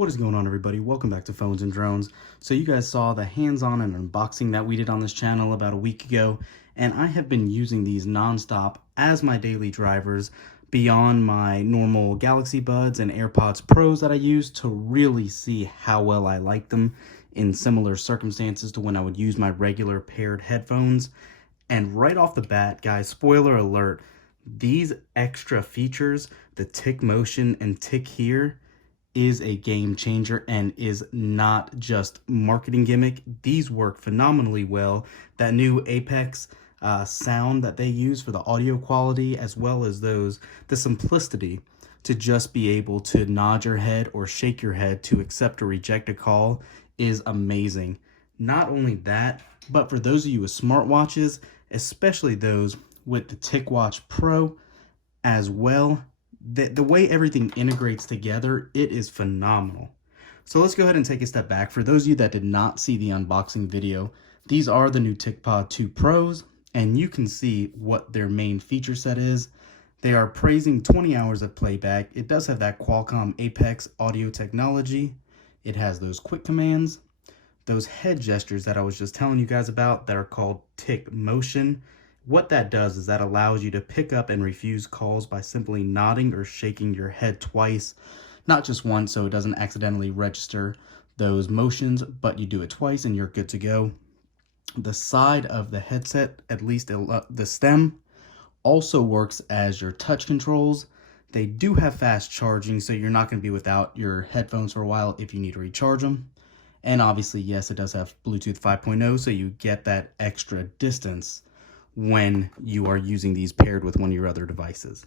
What is going on, everybody? Welcome back to Phones and Drones. So you guys saw the hands-on and unboxing that we did on this channel about a week ago, and I have been using these non-stop as my daily drivers beyond my normal Galaxy Buds and AirPods Pros that I use to really see how well I like them in similar circumstances to when I would use my regular paired headphones. And right off the bat, guys, spoiler alert, these extra features, the TicMotion and TicHear, is a game changer and is not just marketing gimmick. These work phenomenally well. That new aptX sound that they use for the audio quality, as well as the simplicity to just be able to nod your head or shake your head to accept or reject a call, is amazing. Not only that, but for those of you with smartwatches, especially those with the TicWatch Pro as well, the way everything integrates together, it is phenomenal. So let's go ahead and take a step back. For those of you that did not see the unboxing video, these are the new Ticpod 2 Pros, and you can see what their main feature set is. They are praising 20 hours of playback. It does have that Qualcomm aptX audio technology. It has those quick commands, those head gestures that I was just telling you guys about that are called TicMotion. What that does is that allows you to pick up and refuse calls by simply nodding or shaking your head twice, not just once so it doesn't accidentally register those motions, but you do it twice and you're good to go. The side of the headset, at least the stem, also works as your touch controls. They do have fast charging, so you're not going to be without your headphones for a while if you need to recharge them. And obviously, yes, it does have Bluetooth 5.0, so you get that extra distance when you are using these paired with one of your other devices.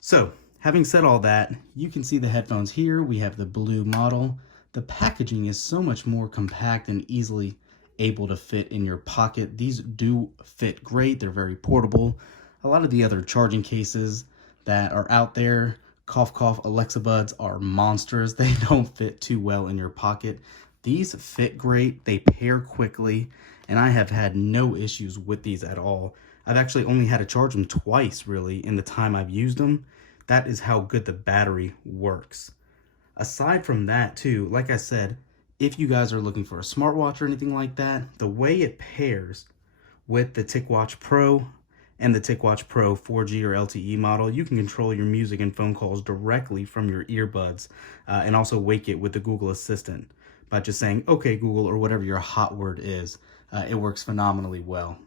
So, having said all that, you can see the headphones here. We have the blue model. The packaging is so much more compact and easily able to fit in your pocket. These do fit great. They're very portable. A lot of the other charging cases that are out there, cough cough, Alexa Buds, are monsters. They don't fit too well in your pocket. These fit great. They pair quickly, and I have had no issues with these at all. I've actually only had to charge them twice, really, in the time I've used them. That is how good the battery works. Aside from that, too, like I said, if you guys are looking for a smartwatch or anything like that, the way it pairs with the TicWatch Pro and the TicWatch Pro 4G or LTE model, you can control your music and phone calls directly from your earbuds, and also wake it with the Google Assistant by just saying, "Okay, Google," or whatever your hot word is. It works phenomenally well.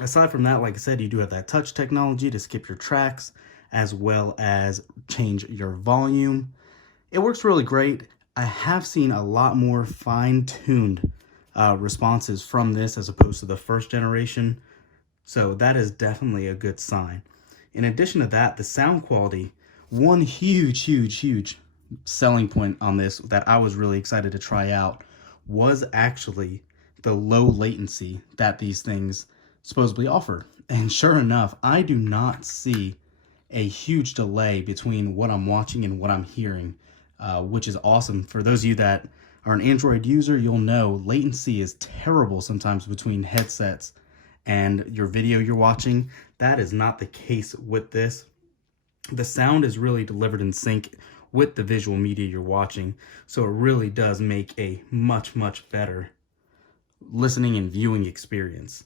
Aside from that, like I said, you do have that touch technology to skip your tracks, as well as change your volume. It works really great. I have seen a lot more fine-tuned responses from this as opposed to the first generation, so that is definitely a good sign. In addition to that, the sound quality, one huge selling point on this that I was really excited to try out was actually the low latency that these things supposedly offer. And sure enough, I do not see a huge delay between what I'm watching and what I'm hearing, which is awesome. For those of you that are an Android user, you'll know latency is terrible sometimes between headsets and your video you're watching. That is not the case with this. The sound is really delivered in sync with the visual media you're watching, so it really does make a much better listening and viewing experience.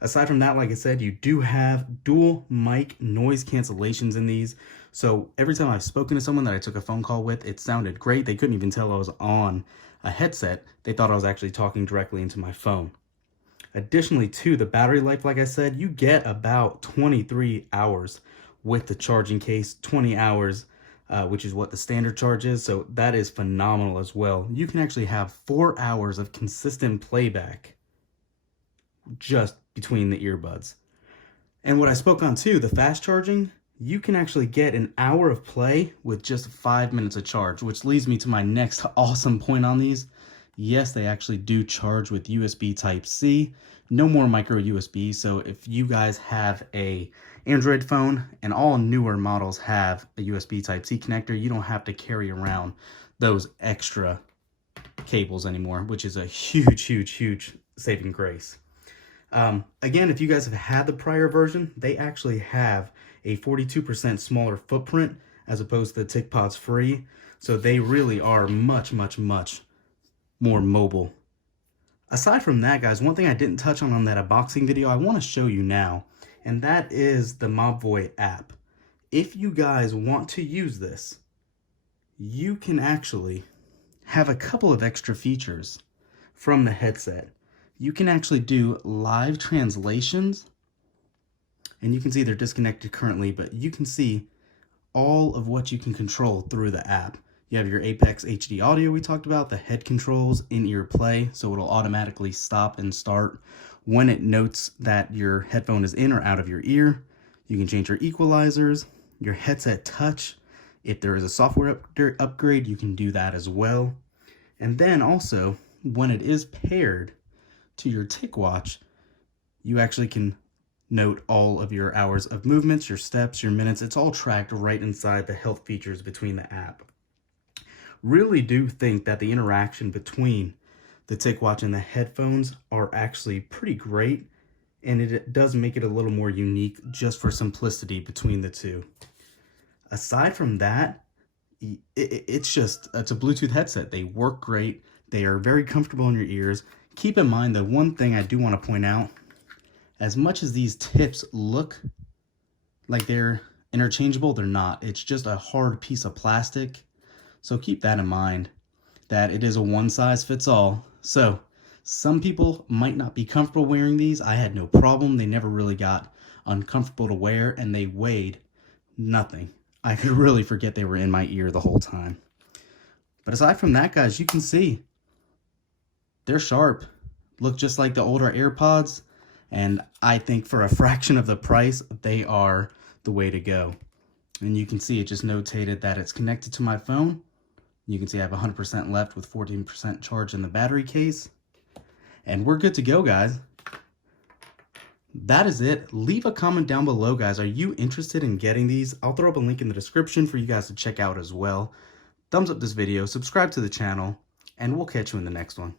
Aside from that, like I said, you do have dual mic noise cancellations in these. So every time I've spoken to someone that I took a phone call with, it sounded great. They couldn't even tell I was on a headset. They thought I was actually talking directly into my phone. Additionally, too, the battery life, like I said, you get about 23 hours with the charging case, 20 hours, which is what the standard charge is. So that is phenomenal as well. You can actually have 4 hours of consistent playback just between the earbuds. And what I spoke on too, the fast charging, you can actually get an hour of play with just 5 minutes of charge, which leads me to my next awesome point on these. Yes, they actually do charge with USB Type-C, no more micro USB. So if you guys have a Android phone, and all newer models have a USB Type-C connector, you don't have to carry around those extra cables anymore, which is a huge saving grace. Again, if you guys have had the prior version, they actually have a 42% smaller footprint as opposed to the Ticpods Free. So they really are much, much, much more mobile. Aside from that, guys, one thing I didn't touch on that unboxing video, I want to show you now, and that is the Mobvoi app. If you guys want to use this, you can actually have a couple of extra features from the headset. You can actually do live translations, and you can see they're disconnected currently, but you can see all of what you can control through the app. You have your aptX HD audio we talked about, the head controls, in-ear play, so it'll automatically stop and start when it notes that your headphone is in or out of your ear. You can change your equalizers, your headset touch. If there is a software upgrade, you can do that as well. And then also, when it is paired to your TicWatch, you actually can note all of your hours of movements, your steps, your minutes. It's all tracked right inside the health features between the app. Really do think that the interaction between the TicWatch and the headphones are actually pretty great, and it does make it a little more unique just for simplicity between the two. Aside from that, it's a Bluetooth headset. They work great. They are very comfortable in your ears. Keep in mind that one thing I do want to point out, as much as these tips look like they're interchangeable, they're not. It's just a hard piece of plastic. So keep that in mind, that it is a one-size-fits-all. So some people might not be comfortable wearing these. I had no problem. They never really got uncomfortable to wear, and they weighed nothing. I could really forget they were in my ear the whole time. But aside from that, guys, you can see they're sharp. Look just like the older AirPods, and I think for a fraction of the price, they are the way to go. And you can see it just notated that it's connected to my phone. You can see I have 100% left with 14% charge in the battery case. And we're good to go, guys. That is it. Leave a comment down below, guys. Are you interested in getting these? I'll throw up a link in the description for you guys to check out as well. Thumbs up this video, subscribe to the channel, and we'll catch you in the next one.